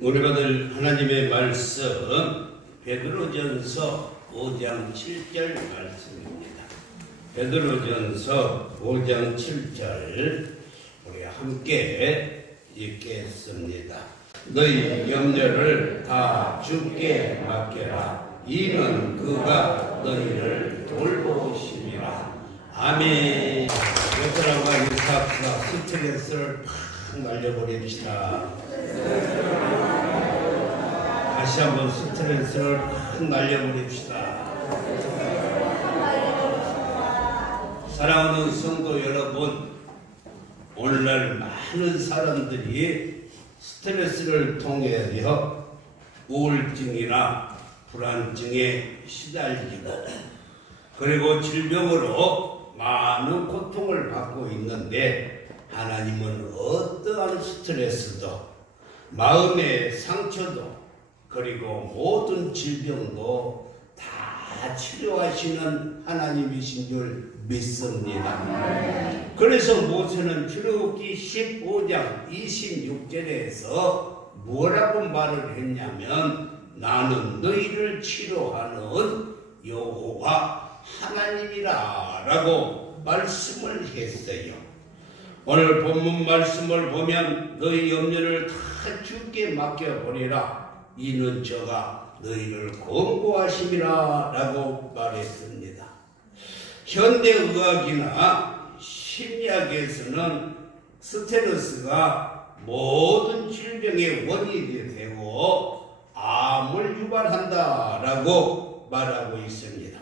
우리 받을 하나님의 말씀 베드로전서 5장 7절 말씀입니다. 베드로전서 5장 7절 우리 함께 읽겠습니다. 너희 염려를 다 주께 맡겨라. 이는 그가 너희를 돌보심이라. 아멘. 베드로와 이삭과 스트레스를 팍 날려버립시다. 다시 한번 스트레스를 팍 날려버립시다. 사랑하는 성도 여러분, 오늘날 많은 사람들이 스트레스를 통해서 우울증이나 불안증에 시달리고 그리고 질병으로 많은 고통을 받고 있는데, 하나님은 어떠한 스트레스도 마음의 상처도 그리고 모든 질병도 다 치료하시는 하나님이신 줄 믿습니다. 그래서 모세는 출애굽기 15장 26절에서 뭐라고 말을 했냐면, 나는 너희를 치료하는 여호와 하나님이라 라고 말씀을 했어요. 오늘 본문 말씀을 보면 너희 염려를 다 주께 맡겨버리라. 이는 저가 너희를 권고하심이라 라고 말했습니다. 현대의학이나 심리학에서는 스트레스가 모든 질병의 원인이 되고 암을 유발한다 라고 말하고 있습니다.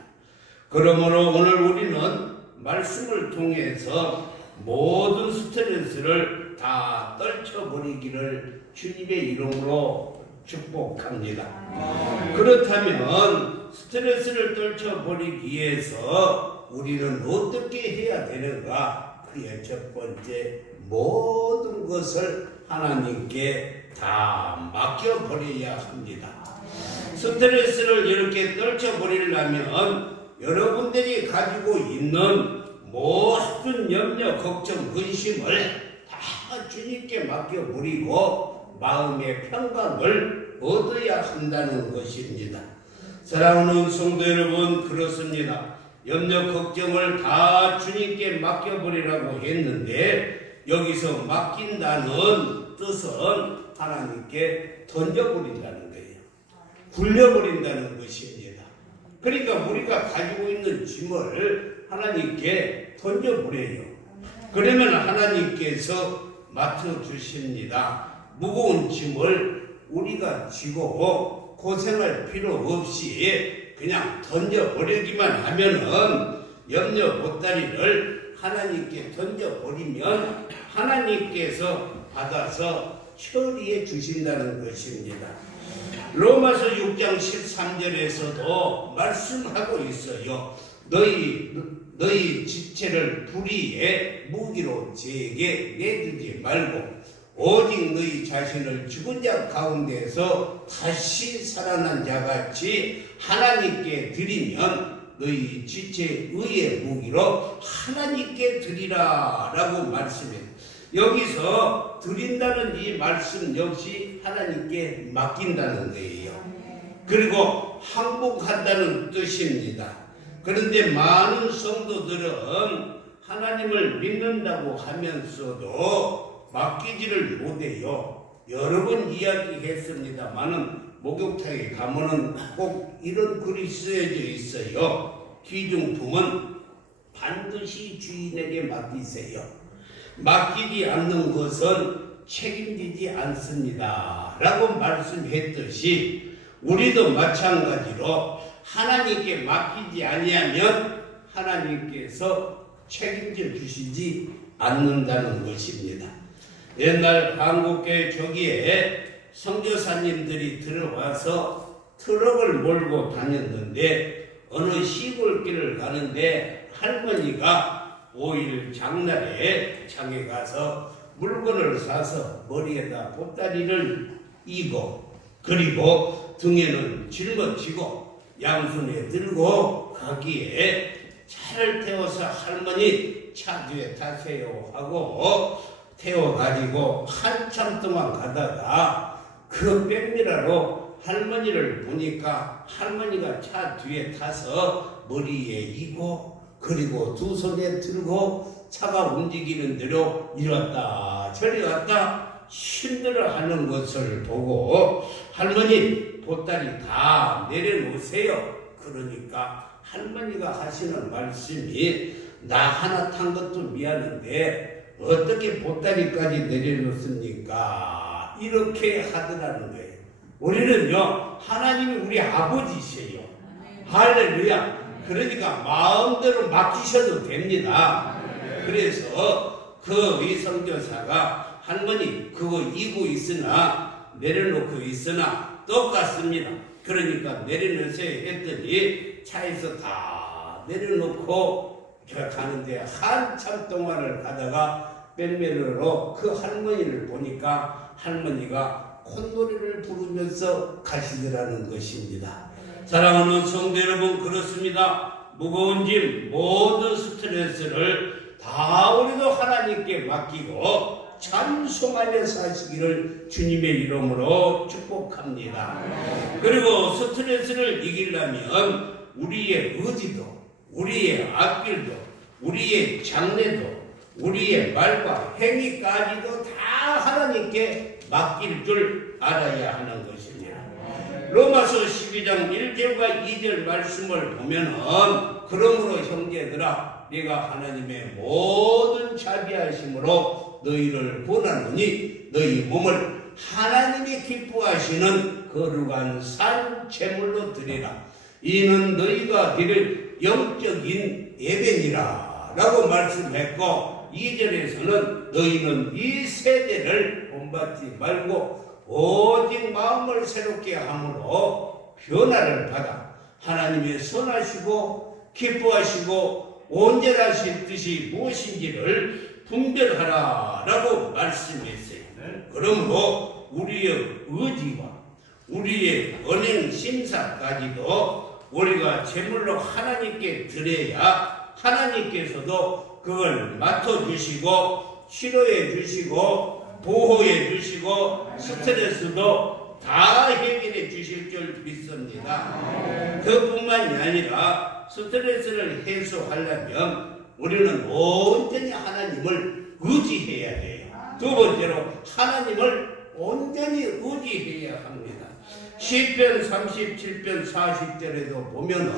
그러므로 오늘 우리는 말씀을 통해서 모든 스트레스를 다 떨쳐버리기를 주님의 이름으로 축복합니다. 그렇다면 스트레스를 떨쳐버리기 위해서 우리는 어떻게 해야 되는가? 그의 첫 번째, 모든 것을 하나님께 다 맡겨버려야 합니다. 스트레스를 이렇게 떨쳐버리려면 여러분들이 가지고 있는 모든 염려, 걱정, 근심을 다 주님께 맡겨버리고 마음의 평강을 얻어야 한다는 것입니다. 사랑하는 성도 여러분, 그렇습니다. 염려, 걱정을 다 주님께 맡겨버리라고 했는데, 여기서 맡긴다는 뜻은 하나님께 던져버린다는 거예요. 굴려버린다는 것입니다. 그러니까 우리가 가지고 있는 짐을 하나님께 던져버려요. 그러면 하나님께서 맡아주십니다. 무거운 짐을 우리가 지고 고생할 필요 없이 그냥 던져버리기만 하면은 염려 보따리를 하나님께 던져버리면 하나님께서 받아서 처리해 주신다는 것입니다. 로마서 6장 13절에서도 말씀하고 있어요. 너희 지체를 불의의 무기로 제게 내주지 말고 오직 너희 자신을 죽은 자 가운데서 다시 살아난 자같이 하나님께 드리면 너희 지체의 의의 무기로 하나님께 드리라 라고 말씀해요. 여기서 드린다는 이 말씀 역시 하나님께 맡긴다는 거예요. 그리고 항복한다는 뜻입니다. 그런데 많은 성도들은 하나님을 믿는다고 하면서도 맡기지를 못해요. 여러 번 이야기했습니다만은 목욕탕에 가면은 꼭 이런 글이 쓰여져 있어요. 귀중품은 반드시 주인에게 맡기세요. 맡기지 않는 것은 책임지지 않습니다 라고 말씀했듯이, 우리도 마찬가지로 하나님께 맡기지 아니하면 하나님께서 책임져 주시지 않는다는 것입니다. 옛날 한국교회 조기에 선교사님들이 들어와서 트럭을 몰고 다녔는데, 어느 시골길을 가는데 할머니가 5일 장날에 장에 가서 물건을 사서 머리에다 보따리를 이고 그리고 등에는 짊어지고 양손에 들고 가기에 차를 태워서 할머니 차 뒤에 타세요 하고 태워가지고 한참 동안 가다가 그 백미라로 할머니를 보니까 할머니가 차 뒤에 타서 머리에 이고 그리고 두 손에 들고 차가 움직이는 대로 이리 왔다 저리 왔다 힘들어하는 것을 보고 할머니 보따리 다 내려놓으세요. 그러니까 할머니가 하시는 말씀이 나 하나 탄 것도 미안한데 어떻게 보따리까지 내려놓습니까? 이렇게 하더라는 거예요. 우리는요 하나님이 우리 아버지세요. 할렐루야. 그러니까 마음대로 맡기셔도 됩니다. 그래서 그 위성교사가 할머니 그거 이고 있으나 내려놓고 있으나 똑같습니다. 그러니까 내려놓으세요 했더니 차에서 다 내려놓고 가는데 한참 동안을 가다가 백면으로 그 할머니를 보니까 할머니가 콧노래를 부르면서 가시더라는 것입니다. 사랑하는 성도 여러분, 그렇습니다. 무거운 짐 모든 스트레스를 다 우리도 하나님께 맡기고 찬송하며 사시기를 주님의 이름으로 축복합니다. 그리고 스트레스를 이기려면 우리의 의지도, 우리의 앞길도, 우리의 장래도, 우리의 말과 행위까지도 다 하나님께 맡길 줄 알아야 하는 것입니다. 로마서 12장 1절과 2절 말씀을 보면은 그러므로 형제들아 네가 하나님의 모든 자비하심으로 너희를 권하노니 너희 몸을 하나님이 기뻐하시는 거룩한 산 제물로 드리라. 이는 너희가 드릴 영적인 예배니라 라고 말씀했고 2절에서는 너희는 이 세대를 본받지 말고 오직 마음을 새롭게 함으로 변화를 받아 하나님의 선하시고 기뻐하시고 온전하신 뜻이 무엇인지를 분별하라 라고 말씀했어요. 그러므로 우리의 의지와 우리의 언행 심사까지도 우리가 제물로 하나님께 드려야 하나님께서도 그걸 맡아주시고 치료해 주시고 보호해 주시고 스트레스도 다 해결해 주실 줄 믿습니다. 그뿐만이 아니라 스트레스를 해소하려면 우리는 온전히 하나님을 의지해야 돼요. 두 번째로 하나님을 온전히 의지해야 합니다. 시편 37편 40절에도 보면은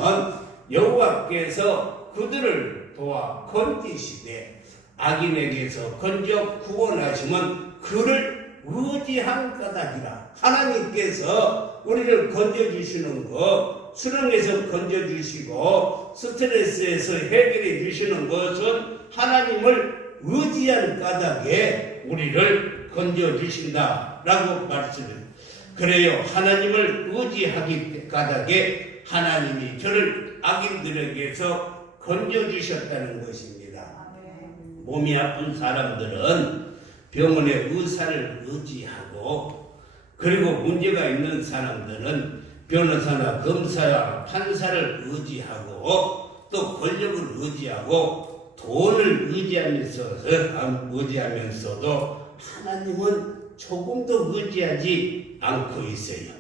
여호와께서 그들을 도와 건지시되 악인에게서 건져 구원하시면 그를 의지한 까닭이라. 하나님께서 우리를 건져주시는 것, 수렁에서 건져주시고 스트레스에서 해결해 주시는 것은 하나님을 의지한 까닭에 우리를 건져주신다 라고 말씀해요. 그래요. 하나님을 의지하기 까닭에 하나님이 저를 악인들에게서 건져주셨다는 것입니다. 몸이 아픈 사람들은 병원의 의사를 의지하고 그리고 문제가 있는 사람들은 변호사나 검사와 판사를 의지하고 또 권력을 의지하고 돈을 의지하면서도 하나님은 조금도 의지하지 않고 있어요.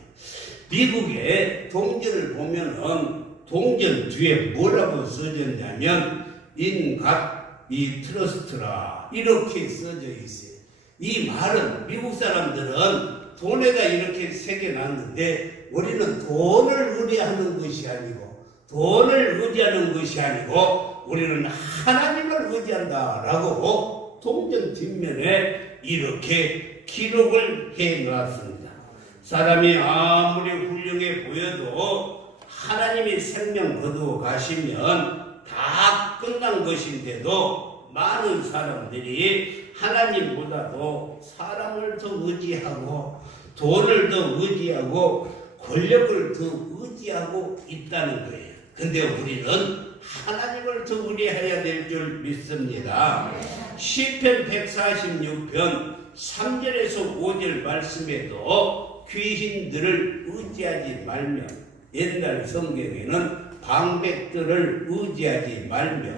미국의 동전을 보면은 동전 뒤에 뭐라고 써졌냐면 인각 이 트러스트라 이렇게 써져 있어요. 이 말은 미국 사람들은 돈에다 이렇게 새겨놨는데 우리는 돈을 의지하는 것이 아니고 우리는 하나님을 의지한다라고 동전 뒷면에 이렇게 기록을 해놨습니다. 사람이 아무리 훌륭해 보여도 하나님이 생명 거두어 가시면 다 끝난 것인데도 많은 사람들이 하나님보다도 사람을 더 의지하고 돈을 더 의지하고 권력을 더 의지하고 있다는 거예요. 근데 우리는 하나님을 더 의지해야 될 줄 믿습니다. 시편 146편 3절에서 5절 말씀에도 귀신들을 의지하지 말며 옛날 성경에는 방백들을 의지하지 말며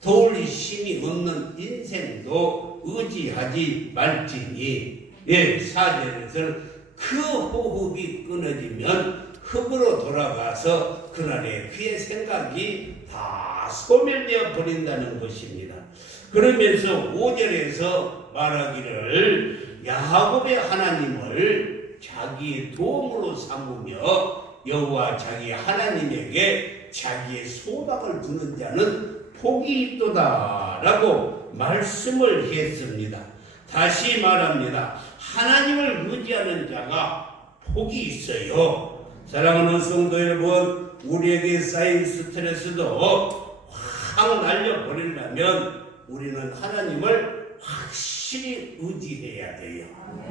도울 힘이 없는 인생도 의지하지 말지니 4절에서는 그 호흡이 끊어지면 흙으로 돌아가서 그날의 그의 생각이 다 소멸되어 버린다는 것입니다. 그러면서 5절에서 말하기를 야곱의 하나님을 자기의 도움으로 삼으며 여호와 자기 하나님에게 자기의 소망을 두는 자는 복이 있도다 라고 말씀을 했습니다. 다시 말합니다. 하나님을 의지하는 자가 복이 있어요. 사랑하는 성도 여러분, 우리에게 쌓인 스트레스도 확 날려버리려면 우리는 하나님을 확실히 의지해야 돼요.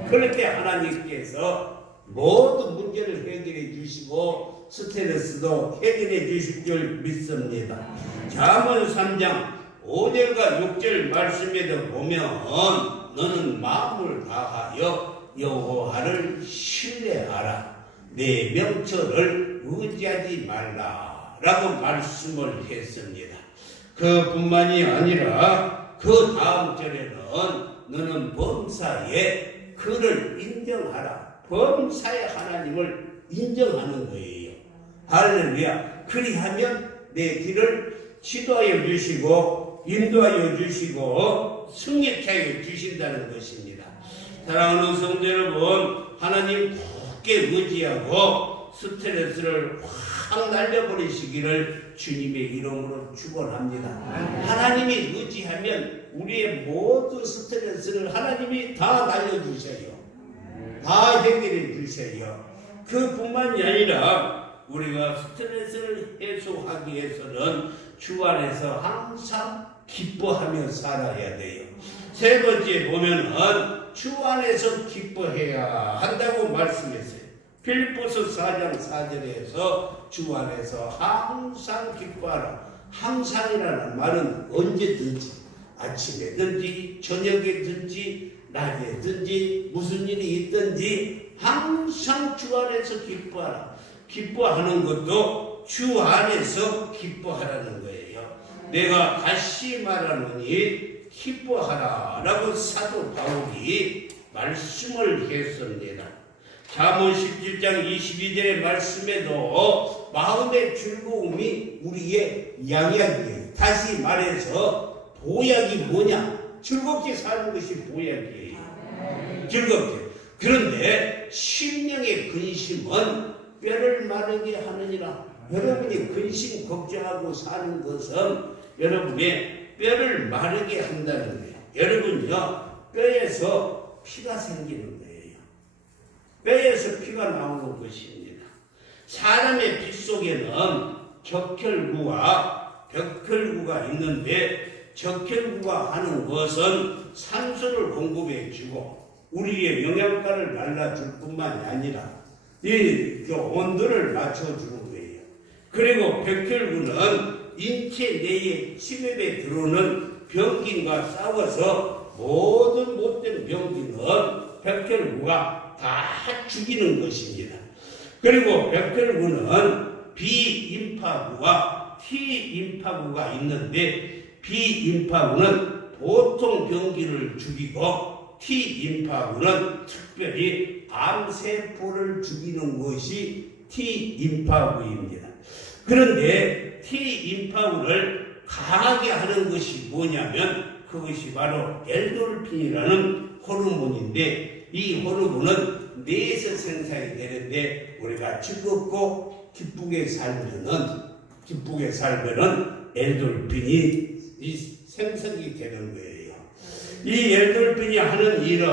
그럴 때 하나님께서 모든 문제를 해결해 주시고 스트레스도 해결해 주실 줄 믿습니다. 잠언 3장 5절과 6절 말씀에도 보면 너는 마음을 다하여 여호와를 신뢰하라. 내 명철을 의지하지 말라 라고 말씀을 했습니다. 그뿐만이 아니라 그 다음 절에는 너는 범사에 그를 인정하라. 범사의 하나님을 인정하는 거예요. 할렐루야. 그리하면 내 길을 지도하여 주시고 인도하여 주시고 승리케 하여 주신다는 것입니다. 사랑하는 성도 여러분, 하나님 굳게 의지하고 스트레스를 확 날려버리시기를 주님의 이름으로 축원합니다. 하나님이 의지하면 우리의 모든 스트레스를 하나님이 다 날려주셔요. 다 해결해 주셔요. 그뿐만이 아니라 우리가 스트레스를 해소하기 위해서는 주 안에서 항상 기뻐하며 살아야 돼요. 세 번째 보면은 주 안에서 기뻐해야 한다고 말씀했어요. 빌립보서 4장 4절에서 주 안에서 항상 기뻐하라. 항상이라는 말은 언제든지, 아침에든지 저녁에든지 낮에든지 무슨 일이 있든지 항상 주 안에서 기뻐하라. 기뻐하는 것도 주 안에서 기뻐하라는 거예요. 내가 다시 말하노니 기뻐하라 라고 사도 바울이 말씀을 했습니다. 잠언 17장 22절의 말씀에도 마음의 즐거움이 우리의 양약이에요. 다시 말해서 보약이 뭐냐? 즐겁게 사는 것이 보약이에요. 즐겁게. 그런데 심령의 근심은 뼈를 마르게 하느니라. 여러분이 근심 걱정하고 사는 것은 여러분의 뼈를 마르게 한다는 거예요. 여러분요, 뼈에서 피가 생기는 거예요. 뼈에서 피가 나오는 것입니다. 사람의 피 속에는 적혈구와 벽혈구가 있는데 적혈구가 하는 것은 산소를 공급해 주고 우리의 영양가를 날라줄 뿐만이 아니라 이 온도를 맞춰주는 거예요. 그리고 벽혈구는 인체 내에 침입에 들어오는 병균과 싸워서 모든 못된 병균은 벽혈구가 다 죽이는 것입니다. 그리고 벽혈구는 비임파구와 T임파구가 있는데 비임파구는 보통 병균을 죽이고 T임파구는 특별히 암세포를 죽이는 것이 T임파구입니다. 그런데 T임파구를 강하게 하는 것이 뭐냐면 그것이 바로 엔도르핀이라는 호르몬인데 이 호르몬은 뇌에서 생산이 되는데 우리가 즐겁고 기쁘게 살면은 엔도르핀이 생성이 되는 거예요. 이 엔도르핀이 하는 일은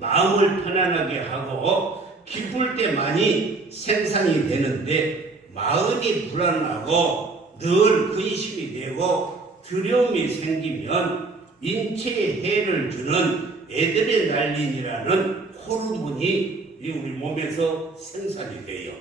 마음을 편안하게 하고 기쁠 때 많이 생산이 되는데 마음이 불안하고 늘 근심이 되고 두려움이 생기면 인체에 해를 주는 에드레날린이라는 호르몬이 우리 몸에서 생산이 돼요.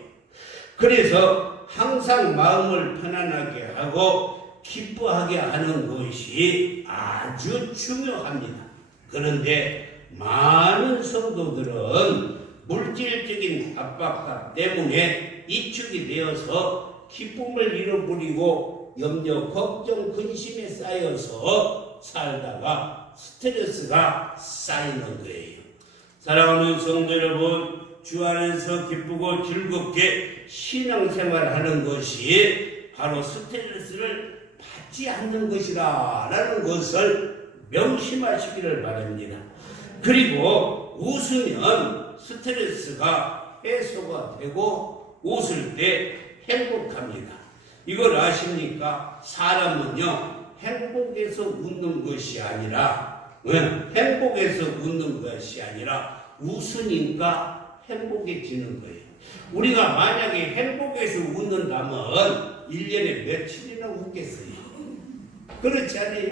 그래서 항상 마음을 편안하게 하고 기뻐하게 하는 것이 아주 중요합니다. 그런데 많은 성도들은 물질적인 압박감 때문에 이축이 되어서 기쁨을 잃어버리고 염려, 걱정, 근심에 쌓여서 살다가 스트레스가 쌓이는 거예요. 사랑하는 성도 여러분, 주 안에서 기쁘고 즐겁게 신앙생활하는 것이 바로 스트레스를 받지 않는 것이다 라는 것을 명심하시기를 바랍니다. 그리고 웃으면 스트레스가 해소가 되고 웃을 때 행복합니다. 이걸 아십니까? 사람은요, 행복해서 웃는 것이 아니라, 행복해서 웃는 것이 아니라 웃으니까 행복해지는 거예요. 우리가 만약에 행복해서 웃는다면 1년에 며칠이나 웃겠어요? 그렇지 않아요?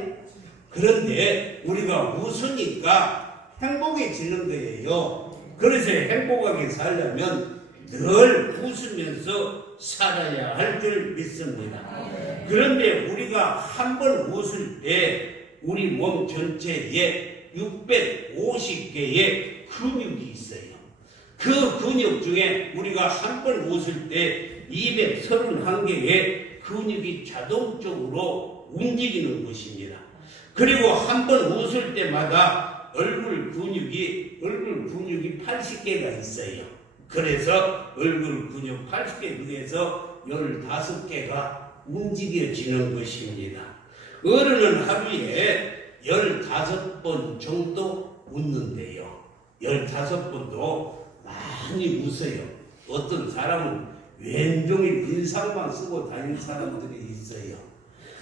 그런데 우리가 웃으니까 행복해지는 거예요. 그래서 행복하게 살려면 늘 웃으면서 살아야 할 줄 믿습니다. 그런데 우리가 한 번 웃을 때 우리 몸 전체에 650개의 근육이 있어요. 그 근육 중에 우리가 한 번 웃을 때 231개의 근육이 자동적으로 움직이는 것입니다. 그리고 한 번 웃을 때마다 얼굴 근육이 80개가 있어요. 그래서 얼굴 근육 80개 중에서 15개가 움직여지는 것입니다. 어른은 하루에 15번 정도 웃는데요. 15번도 많이 웃어요. 어떤 사람은 왼종일 인상만 쓰고 다니는 사람들이 있어요.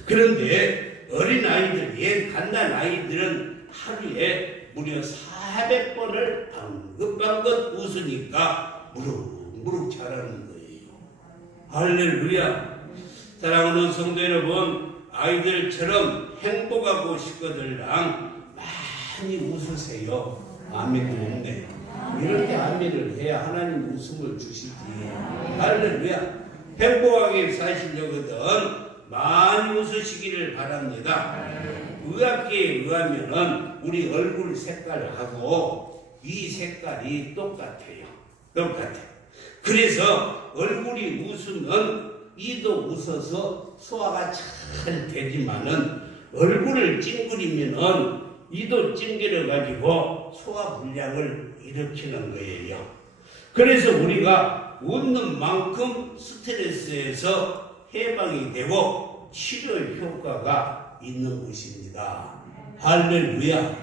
그런데 어린아이들, 갓난 아이들은 하루에 무려 400번을 방긋방긋 웃으니까 무럭무럭 자라는 거예요. 할렐루야. 사랑하는 성도 여러분, 아이들처럼 행복하고 싶거들랑 많이 웃으세요. 아멘도 없네. 이렇게 아멘을 해야 하나님 웃음을 주시지. 할렐루야. 행복하게 사시려거든 많이 웃으시기를 바랍니다. 의학계에 의하면은 우리 얼굴 색깔하고 이 색깔이 똑같아요. 그래서 얼굴이 웃으면 이도 웃어서 소화가 잘 되지만은 얼굴을 찡그리면은 이도 찡그려 가지고 소화 불량을 일으키는 거예요. 그래서 우리가 웃는 만큼 스트레스에서 해방이 되고 치료 효과가 있는 것입니다. 할렐루야.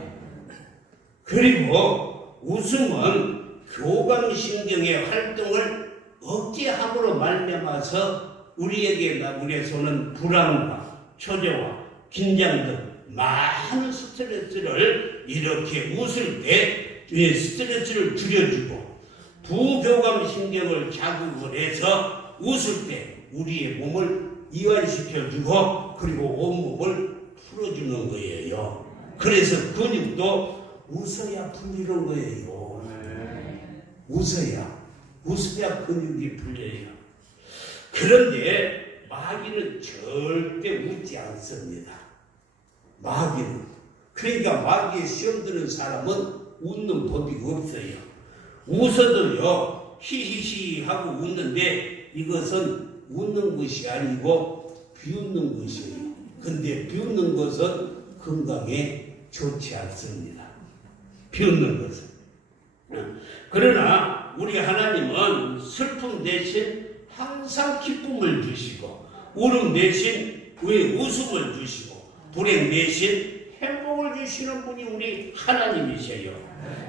그리고 웃음은 교감신경의 활동을 억제함으로 말미암아서 우리에게는 불안과 초조와 긴장 등 많은 스트레스를 이렇게 웃을 때 스트레스를 줄여주고 부교감신경을 자극을 해서 웃을 때 우리의 몸을 이완시켜주고 그리고 온몸을 풀어주는 거예요. 그래서 근육도 웃어야 풀리는 거예요. 웃어야 근육이 풀려요. 그런데 마귀는 절대 웃지 않습니다. 그러니까 마귀에 시험 드는 사람은 웃는 법이 없어요. 웃어도요, 히히히 하고 웃는데 이것은 웃는 것이 아니고 비웃는 것이에요. 근데 비웃는 것은 건강에 좋지 않습니다. 비웃는 것은. 그러나 우리 하나님은 슬픔 대신 항상 기쁨을 주시고 울음 대신 웃음을 주시고 불행 대신 행복을 주시는 분이 우리 하나님이세요.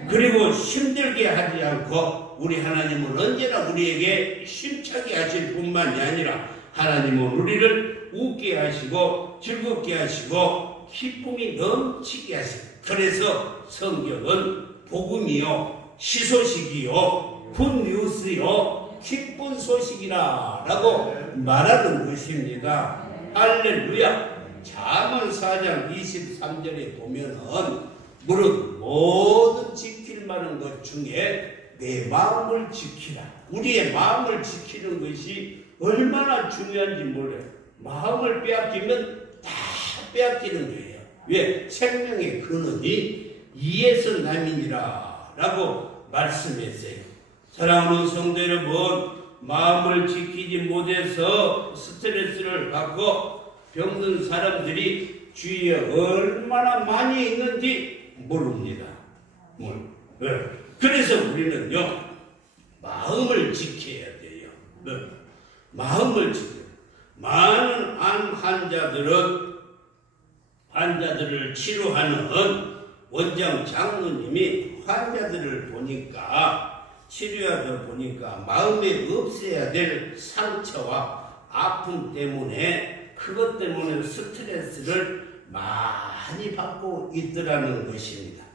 그리고 힘들게 하지 않고 우리 하나님은 언제나 우리에게 힘차게 하실 뿐만이 아니라 하나님은 우리를 웃게 하시고 즐겁게 하시고 기쁨이 넘치게 하시고 그래서 성경은 복음이요 희소식이요 굿뉴스요 기쁜 소식이라 라고 말하는 것입니다. 할렐루야. 잠언 4장 23절에 보면은 무릇 모든 지킬 만한 것 중에 내 마음을 지키라. 우리의 마음을 지키는 것이 얼마나 중요한지 몰라요. 마음을 빼앗기면 다 빼앗기는 거예요. 왜? 생명의 근원이 이에서 남이니라 라고 말씀했어요. 사랑하는 성도 여러분, 마음을 지키지 못해서 스트레스를 받고 병든 사람들이 주위에 얼마나 많이 있는지 모릅니다. 왜? 그래서 우리는요, 마음을 지켜야 돼요. 마음을 지켜요. 많은 암 환자들을 치료하는 원장 장로님이 환자들을 보니까, 치료하다 보니까 마음에 없어야 될 상처와 아픔 때문에, 그것 때문에 스트레스를 많이 받고 있더라는 것입니다.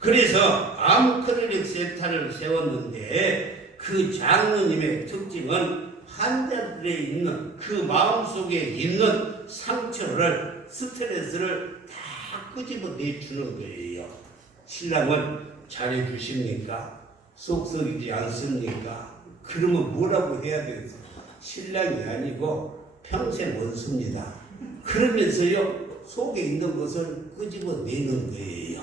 그래서 암 클리닉 센터를 세웠는데, 그 장로님의 특징은 환자들에 있는 그 마음속에 있는 상처를, 스트레스를 다 끄집어내주는 거예요. 신랑은 잘해주십니까? 속 썩이지 않습니까? 그러면 뭐라고 해야 되겠어? 신랑이 아니고 평생 원수입니다. 그러면서요, 속에 있는 것을 끄집어내는 거예요.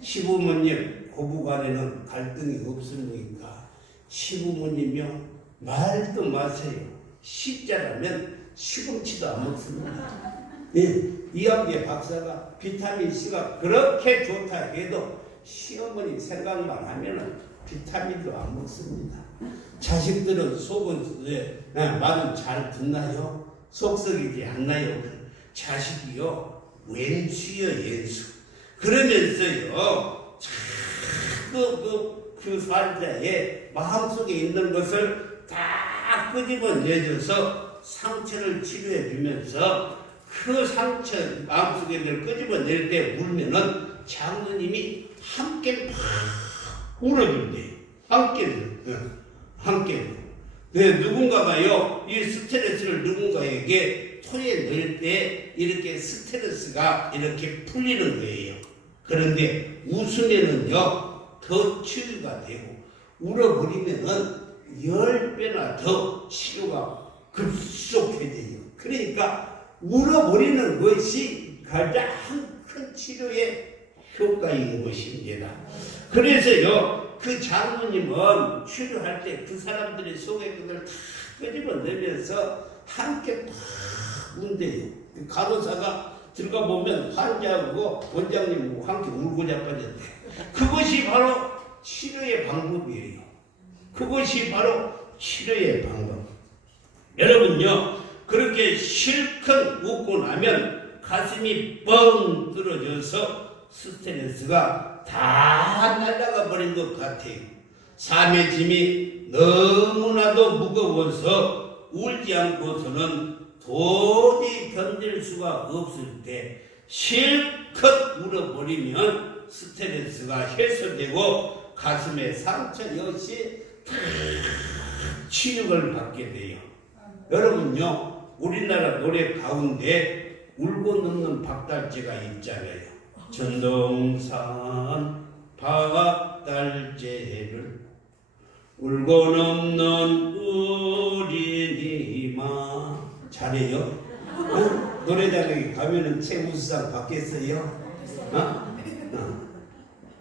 시부모님, 고부간에는 갈등이 없습니까? 시부모님요, 말도 마세요. 시자라면 시금치도 안 먹습니다. 예, 이학의 박사가 비타민C가 그렇게 좋다 해도 시어머니 생각만 하면은 비타민도 안 먹습니다. 자식들은 속은 말은 잘 듣나요? 속 썩이지 않나요? 자식이요, 왼수요, 왼수. 그러면서요, 자꾸 그 환자의 마음속에 있는 것을 다 끄집어내줘서 상처를 치료해 주면서, 그 상처 마음속에 있는 끄집어낼 때 울면은 장로님이 함께 막 울어준대요. 함께. 누군가가요, 이 스트레스를 누군가에게 토해낼 때 이렇게 스트레스가 이렇게 풀리는 거예요. 그런데 웃으면은요, 더 치유가 되고, 울어버리면은 10배나 더 치료가 급속해져요. 그러니까 울어버리는 것이 가장 큰 치료의 효과인 것입니다. 그래서요, 그 장로님은 치료할 때 그 사람들의 속의 것을 다 끄집어내면서 함께 다 운대요. 간호사가 들어가 보면 환자하고 원장님하고 함께 울고 자빠졌대. 그것이 바로 치료의 방법이에요. 그것이 바로 치료의 방법. 여러분요, 그렇게 실컷 웃고 나면 가슴이 뻥 뚫어져서 스트레스가 다 날아가 버린 것 같아요. 삶의 짐이 너무나도 무거워서 울지 않고서는 도저히 견딜 수가 없을 때 실컷 울어버리면 스트레스가 해소되고 가슴의 상처 역시 치유를 받게 돼요. 여러분요, 우리나라 노래 가운데 울고 넘는 박달재가 있잖아요. 전동산 박달재를 울고 넘는 어린이마. 잘해요? 노래장에 가면은 최우수상 받겠어요?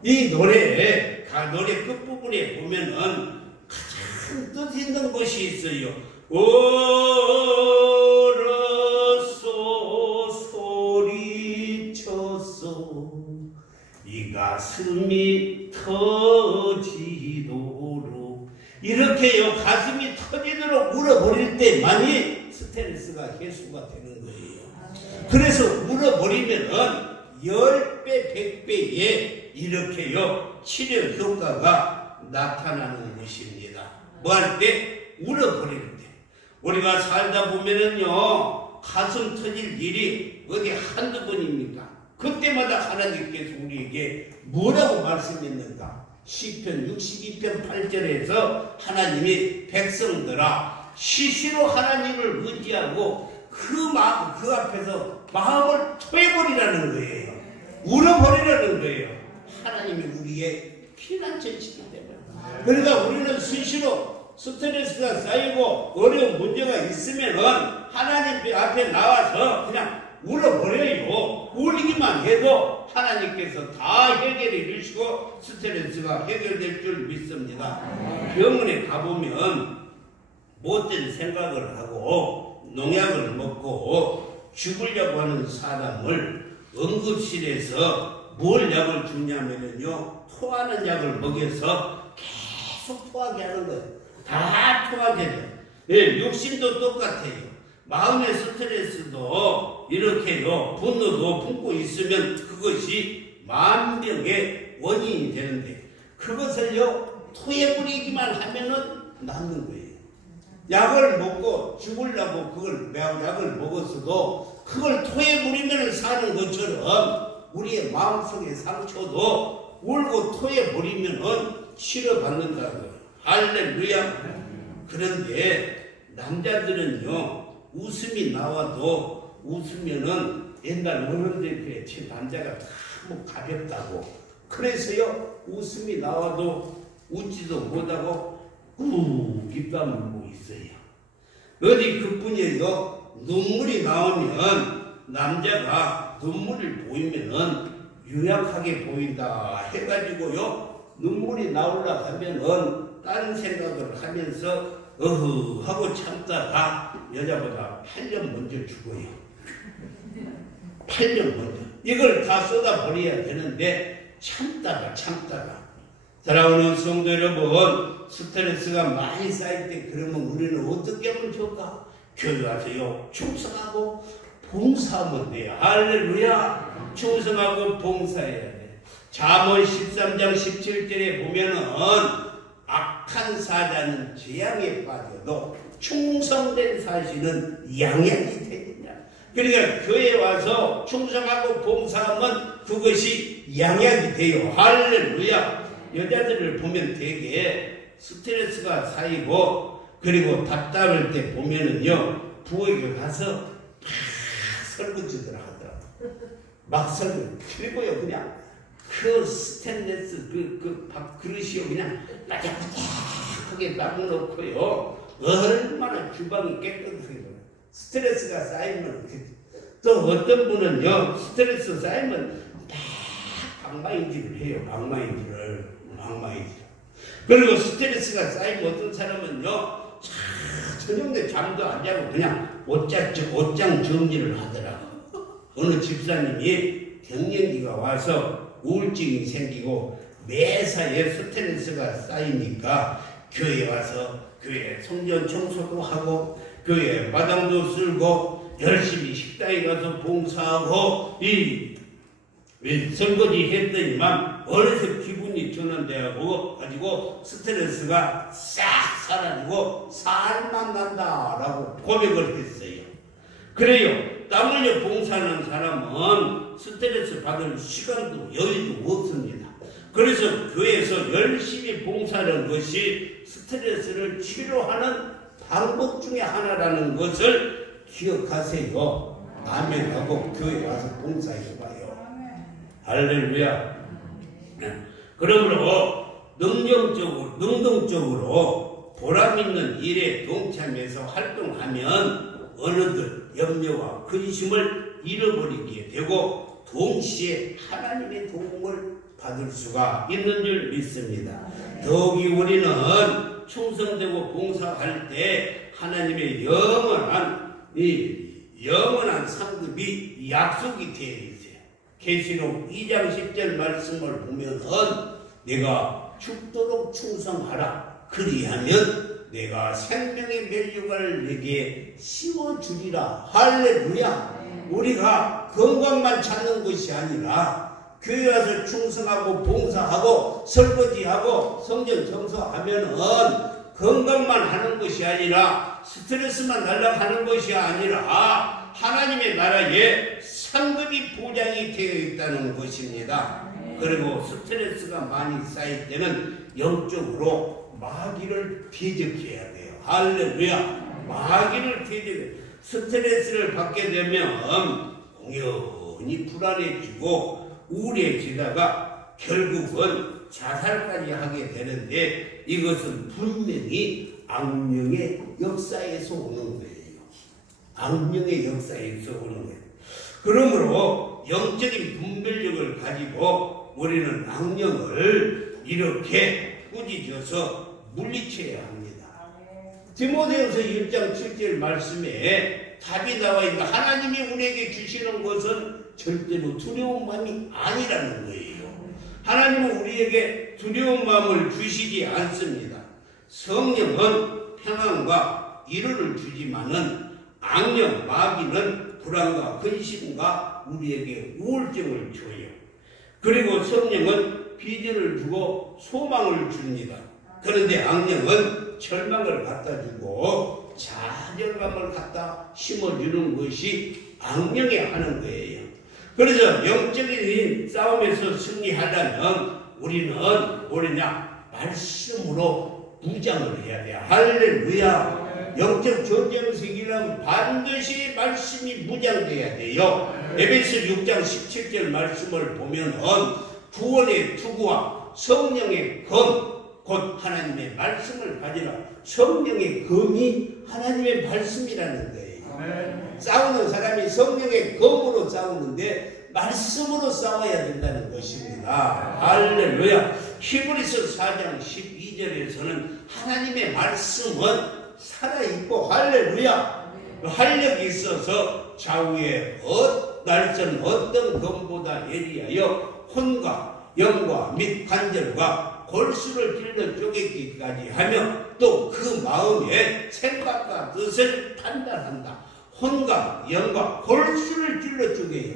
이 노래 끝부분에 보면은 가장 뜻 있는 것이 있어요. 얼어서 소리쳤어 이 가슴이 터지도록. 이렇게요, 가슴이 터지도록 울어버릴 때만이 스트레스가 해소가 되는 거예요. 그래서 울어버리면은 10배, 100배의 이렇게요, 치료 효과가 나타나는 것입니다. 뭐 할 때? 울어버릴 때. 우리가 살다 보면은요, 가슴 터질 일이 어디 한두 번입니까? 그때마다 하나님께서 우리에게 뭐라고 말씀했는가? 시편 62편 8절에서 하나님이 백성들아 시시로 하나님을 의지하고 그 앞에서 마음을 토해버리라는 거예요. 울어버리라는 거예요. 하나님이 우리의 피난처시기 때문에. 그러니까 우리는 수시로 스트레스가 쌓이고 어려운 문제가 있으면은 하나님 앞에 나와서 그냥 울어버려요. 울기만 해도 하나님께서 다 해결해 주시고 스트레스가 해결될 줄 믿습니다. 병원에 가보면 못된 생각을 하고 농약을 먹고 죽으려고 하는 사람을 응급실에서 뭘 약을 주냐면요, 토하는 약을 먹여서 계속 토하게 하는 거예요. 다 토하게 돼요. 예, 육신도 똑같아요. 마음의 스트레스도 이렇게요, 분노도 품고 있으면 그것이 만병의 원인이 되는데, 그것을요 토해버리기만 하면은 낫는 거예요. 약을 먹고 죽으려고 그걸 약을 먹었어도 그걸 토해버리면 사는 것처럼 우리의 마음속의 상처도 울고 토해버리면 치료받는다는 거예요. 할렐루야. 그런데 남자들은요, 웃음이 나와도 웃으면은 옛날 어른들 그래, 제 남자가 너무 가볍다고, 그래서요 웃음이 나와도 웃지도 못하고 입담을 물고 있어요. 어디 그뿐이에요. 눈물이 나오면 남자가 눈물을 보이면은 유약하게 보인다 해가지고요, 눈물이 나오려고 하면은 다른 생각을 하면서 하고 참다가 여자보다 8년 먼저 죽어요. 8년 먼저. 이걸 다 쏟아버려야 되는데 참다가 사랑하는 성도 여러분, 스트레스가 많이 쌓일 때 그러면 우리는 어떻게 하면 좋을까? 교회 와서요 충성하고 봉사하면 돼요. 할렐루야. 충성하고 봉사해야 돼. 잠언 13장 17절에 보면은 악한 사자는 재앙에 빠져도 충성된 사실은 양약이 되느냐. 그러니까 교회에 와서 충성하고 봉사하면 그것이 양약이 돼요. 할렐루야. 여자들을 보면 되게 스트레스가 쌓이고 그리고 답답할 때 보면은요, 부엌에 가서 막 설거지들 하더라고. 막 설거지. 그리고요 그냥 그 스테인리스 그 밥 그릇이요 그냥 바짝바짝하게 닦아놓고요, 얼마나 주방이 깨끗해요. 스트레스가 쌓이면 또 어떤 분은요 스트레스 쌓이면 막 방망이질을 해요. 방망이질. 그리고 스트레스가 쌓이면 어떤 사람은요 저녁에 잠도 안 자고 그냥 옷장 정리를 하더라고. 어느 집사님이 갱년기가 와서 우울증이 생기고 매사에 스트레스가 쌓이니까 교회에 와서 교회 성전 청소도 하고 교회 마당도 쓸고 열심히 식당에 가서 봉사하고 이 설거지 했더니만 어느새 기분이 전환되고 가지고 스트레스가 싹 사라지고 살만 난다라고 고백을 했어요. 그래요. 땀 흘려 봉사하는 사람은 스트레스 받을 시간도 여유도 없습니다. 그래서 교회에서 열심히 봉사하는 것이 스트레스를 치료하는 방법 중에 하나라는 것을 기억하세요. 아멘하고 교회 와서 봉사해봐요. 할렐루야. 그러므로 능동적으로 보람있는 일에 동참해서 활동하면 어느덧 염려와 근심을 잃어버리게 되고 동시에 하나님의 도움을 받을 수가 있는 줄 믿습니다. 더욱이 우리는 충성되고 봉사할 때 하나님의 영원한 상급이 약속이 되어 있어요. 계시록 2장 10절 말씀을 보면은 내가 죽도록 충성하라. 그리하면 내가 생명의 멸류관을 내게 씌워주리라. 할렐루야. 우리가 건강만 찾는 것이 아니라 교회 와서 충성하고 봉사하고 설거지하고 성전 청소하면은 건강만 하는 것이 아니라 스트레스만 날아가는 것이 아니라 하나님의 나라에 상급이 보장이 되어 있다는 것입니다. 그리고 스트레스가 많이 쌓일 때는 영적으로 마귀를 대적해야 돼요. 할렐루야. 마귀를 대적해야 돼요. 스트레스를 받게 되면 공연히 불안해지고 우울해지다가 결국은 자살까지 하게 되는데 이것은 분명히 악령의 역사에서 오는 거예요. 악령의 역사에서 오는 거예요. 그러므로 영적인 분별력을 가지고 우리는 악령을 이렇게 꾸짖어서 물리쳐야 합니다. 디모데후서 1장 7절 말씀에 답이 나와 있는 하나님이 우리에게 주시는 것은 절대로 두려운 마음이 아니라는 거예요. 하나님은 우리에게 두려운 마음을 주시지 않습니다. 성령은 평안과 위로를 주지만은 악령, 마귀는 불안과 근심과 우리에게 우울증을 줘요. 그리고 성령은 비전을 주고 소망을 줍니다. 그런데 악령은 절망을 갖다 주고 좌절감을 갖다 심어주는 것이 악령이 하는 거예요. 그래서 영적인 싸움에서 승리하려면 우리는 뭐냐? 말씀으로 무장을 해야 돼요. 할렐루야. 영적 전쟁에서 이기려면 반드시 말씀이 무장돼야 돼요. 에베소 6장 17절 말씀을 보면은 구원의 투구와 성령의 검, 곧 하나님의 말씀을 가지라. 성령의 검이 하나님의 말씀이라는 거예요. 싸우는 사람이 성령의 검으로 싸우는데 말씀으로 싸워야 된다는 것입니다. 할렐루야. 히브리서 4장 12절에서는 하나님의 말씀은 살아있고 할렐루야. 활력이 있어서 좌우에 날선 어떤 검보다 예리하여 혼과 영과 및 관절과 골수를 찔러 쪼개기까지 하며 또 그 마음의 생각과 뜻을 판단한다. 혼과 영과 골수를 찔러 쪼개요.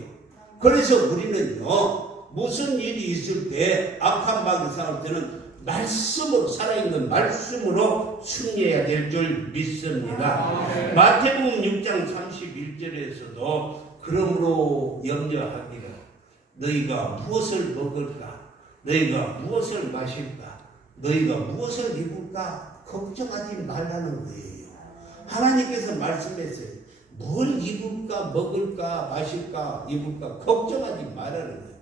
그래서 우리는요, 무슨 일이 있을 때 악한 마귀 싸울 때는 말씀으로, 살아있는 말씀으로 승리해야 될 줄 믿습니다. 마태복음 6장 31절에서도 그러므로 염려하기를 너희가 무엇을 먹을까? 너희가 무엇을 마실까? 너희가 무엇을 입을까? 걱정하지 말라는 거예요. 하나님께서 말씀했어요. 뭘 입을까? 먹을까? 마실까? 입을까? 걱정하지 말라는 거예요.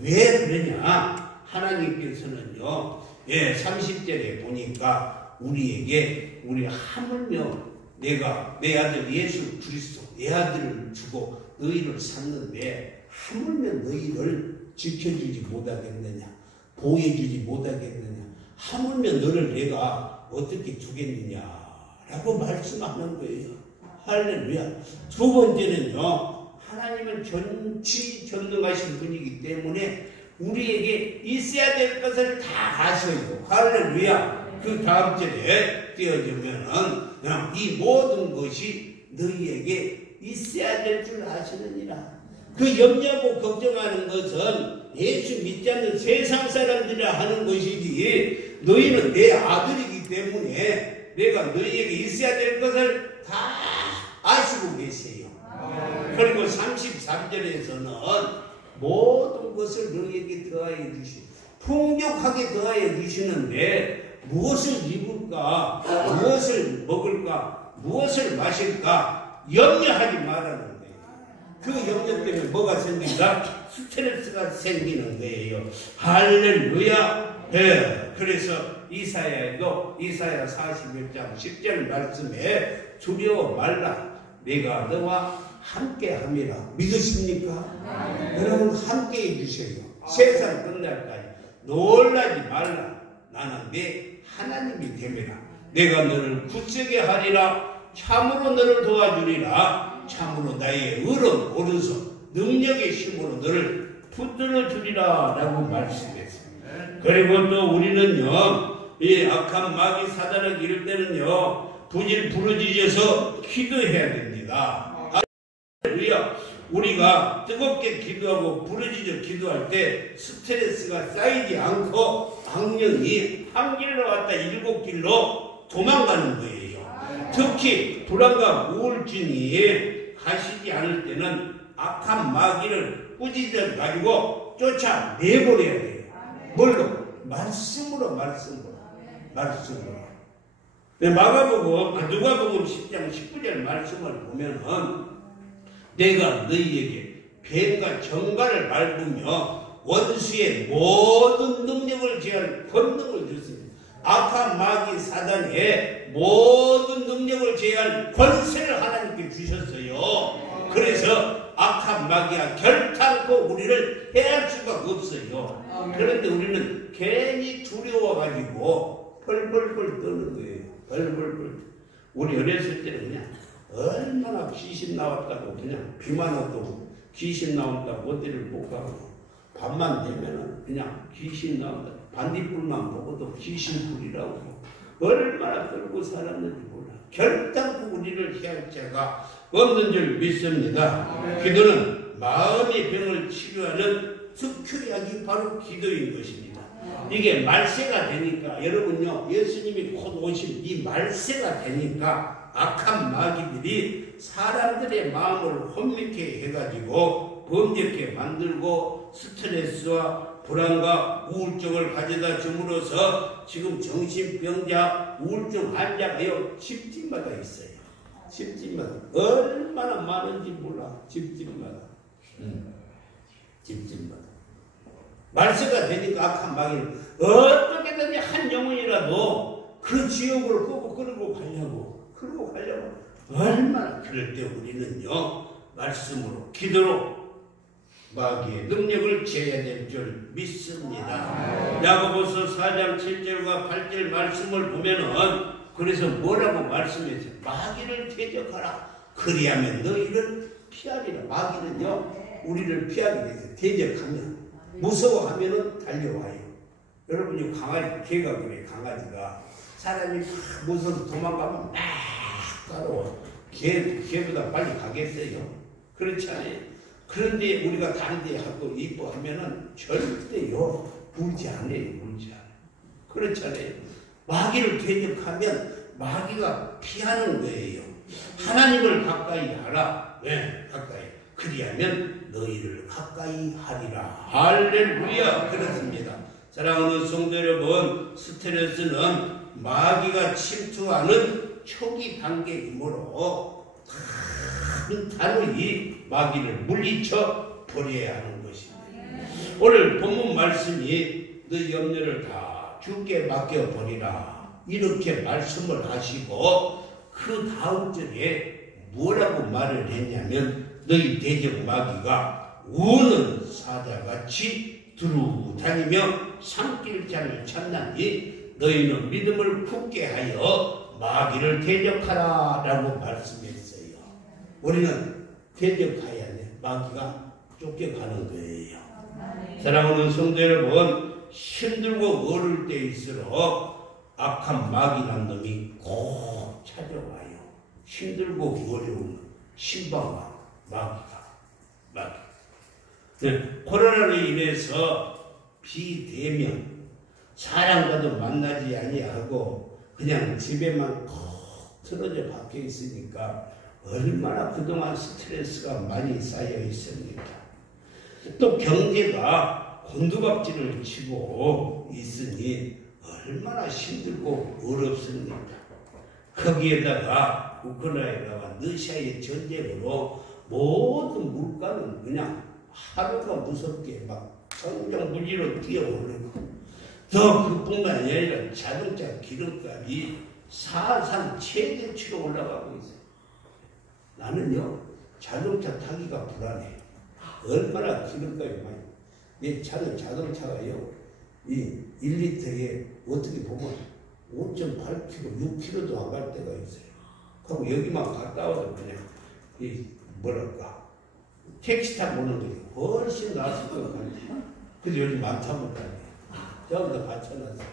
왜 그러냐? 하나님께서는요, 30절에 보니까 우리에게 하물며 내가 내 아들 예수 그리스도 내 아들을 주고 너희를 샀는데 하물며 너희를 지켜주지 못하겠느냐, 보호해주지 못하겠느냐, 하물며 너를 내가 어떻게 두겠느냐라고 말씀하는 거예요. 할렐루야. 두 번째는요, 하나님은 전지전능하신 분이기 때문에 우리에게 있어야 될 것을 다 아셔요. 할렐루야. 그 다음 절에 띄워주면은 이 모든 것이 너희에게 있어야 될 줄 아시느니라. 그 염려하고 걱정하는 것은 예수 믿지 않는 세상 사람들이라 하는 것이지 너희는 내 아들이기 때문에 내가 너희에게 있어야 될 것을 다 아시고 계세요. 그리고 33절에서는 모든 것을 너희에게 더하여 주시고 풍족하게 더하여 주시는데 무엇을 입을까, 무엇을 먹을까, 무엇을 마실까 염려하지 말라는 거예요. 그 염려 때문에 뭐가 생긴다? 스트레스가 생기는 거예요. 할렐루야. 그래서 이사야에도 이사야 41장 10절 말씀에 두려워 말라. 내가 너와 함께함이라. 믿으십니까? 여러분 함께 해주세요. 세상 끝날까지 놀라지 말라. 나는 내 하나님이 됨이라. 내가 너를 굳세게 하리라. 참으로 너를 도와주리라. 참으로 나의 의로운 오른손 능력의 힘으로 너를 붙들어 주리라 라고 말씀했습니다. 그리고 또 우리는요, 이 악한 마귀 사단을 이룰 때는요, 부르짖어서 기도해야 됩니다. 우리가 뜨겁게 기도하고 부르짖어 기도할 때 스트레스가 쌓이지 않고 악령이 한 길로 왔다 7길로 도망가는 거예요. 특히 불안과 우울증이 가시지 않을 때는 악한 마귀를 꾸짖어 가지고 쫓아내버려야 돼요. 뭘로? 말씀으로. 누가복음 10장 19절 말씀을 보면은 내가 너희에게 뱀과 정갈을 밟으며 원수의 모든 능력을 제한 권능을 줬습니다. 악한 마귀 사단의 모든 능력을 제한 권세를 하나님께 주셨어요. 그래서 악한 마귀가 결탄코 우리를 해할 수가 없어요. 그런데 우리는 괜히 두려워가지고 펄펄펄 떠는 거예요. 펄펄펄. 우리 어렸을 때는 그냥 얼마나 귀신 나왔다고 그냥 비만 왔다고 귀신 나온다고 어디를 못 가고 밤만 되면은 그냥 귀신 나온다. 반딧불만 보고도 귀신불이라고 얼마나 끌고 살았는지 몰라. 결단코 우리를 해할 자가 없는 줄 믿습니다. 기도는 마음의 병을 치료하는 특효약이 바로 기도인 것입니다. 이게 말세가 되니까 여러분요, 예수님이 곧 오신 이 말세가 되니까 악한 마귀들이 사람들의 마음을 혼미케 해가지고 범죄케 만들고 스트레스와 불안과 우울증을 가져다 줌으로써 지금 정신병자, 우울증 환자가요 집집마다 있어요. 집집마다 얼마나 많은지 몰라. 집집마다. 집집마다. 말세가 되니까 악한 마귀는 어떻게든지 한 영혼이라도 그 지옥으로 끌고 가려고 얼마나. 그럴 때 우리는요 말씀으로 기도로 마귀의 능력을 제어해야 될 줄 믿습니다. 야고보서 4장 7절과 8절 말씀을 보면은 그래서 뭐라고 말씀했어요? 마귀를 대적하라. 그리하면 너희를 피하리라. 마귀는요 우리를 피하기 위해서 대적하면, 무서워하면은 달려와요. 여러분이 강아지, 개가 그래. 강아지가 사람이 무서워서 도망가면 막 따라와. 개보다 빨리 가겠어요? 그렇지 않아요? 그런데 우리가 다른 데 하고 이뻐하면은 절대요 울지 않아요. 그렇잖아요. 마귀를 대적하면 마귀가 피하는 거예요. 하나님을 가까이 하라. 네, 가까이. 그리하면 너희를 가까이 하리라. 할렐루야. 그렇습니다. 사랑하는 성도 여러분, 스트레스는 마귀가 침투하는 초기 단계이므로 단호히 마귀를 물리쳐 버려야 하는 것입니다. 오늘 본문 말씀이 너희 염려를 다 주께 맡겨버리라 이렇게 말씀을 하시고 그 다음 절에 뭐라고 말을 했냐면 너희 대적 마귀가 우는 사자같이 두루 다니며 산길장을 찾나니 너희는 믿음을 굳게 하여 마귀를 대적하라 라고 말씀했어요. 우리는 대적해야 돼. 마귀가 쫓겨가는 거예요. 사랑하는 성도 여러분, 힘들고 어려울 때일수록 악한 마귀란 놈이 꼭 찾아와요. 힘들고 어려운 신방과 마귀. 네, 코로나로 인해서 비대면 사람과도 만나지 아니하고 그냥 집에만 콕 틀어져 박혀 있으니까 얼마나 그동안 스트레스가 많이 쌓여 있습니까? 또 경제가 곤두박질을 치고 있으니 얼마나 힘들고 어렵습니까? 거기에다가 우크라이나와 러시아의 전쟁으로 모든 물가는 그냥 하루가 무섭게 막 천정부지로 뛰어오르고 더 그뿐만 아니라 자동차 기름값이 사상 최대치로 올라가고 있어요. 나는요 자동차 타기가 불안해. 얼마나 기름값이 많이. 내 차는 자동차가요 이 1리터에 어떻게 보면 5.8km, 6km도 안 갈 때가 있어요. 그럼 여기만 갔다 와도 그냥 이 뭐랄까 택시 타고 오는 게 훨씬 나았을 것 같아요. 근데 요즘 안 타면 다니. 저기다 받쳐놨어요.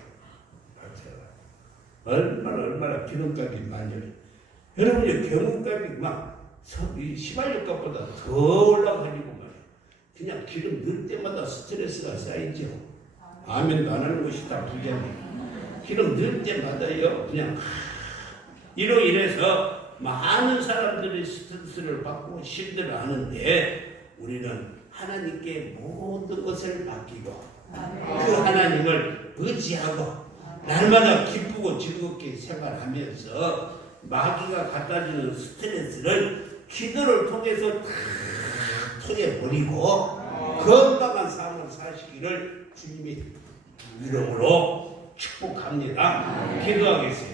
얼마나 기름값이 많이 올라요. 여러분이 경유값이 막 시발유값보다 더 올라가지고 말이에요. 그냥 기름 넣을 때마다 스트레스가 쌓이죠. 아멘도 안 하는 것이 다 부자네요. 기름 넣을 때마다요 그냥 이로 인해서 많은 사람들이 스트레스를 받고 힘들어하는데 우리는 하나님께 모든 것을 맡기고 그 하나님을 의지하고 날마다 기쁘고 즐겁게 생활하면서 마귀가 갖다주는 스트레스를 기도를 통해서 다 토해버리고 건강한 삶을 사시기를 주님의 이름으로 축복합니다. 기도하겠습니다.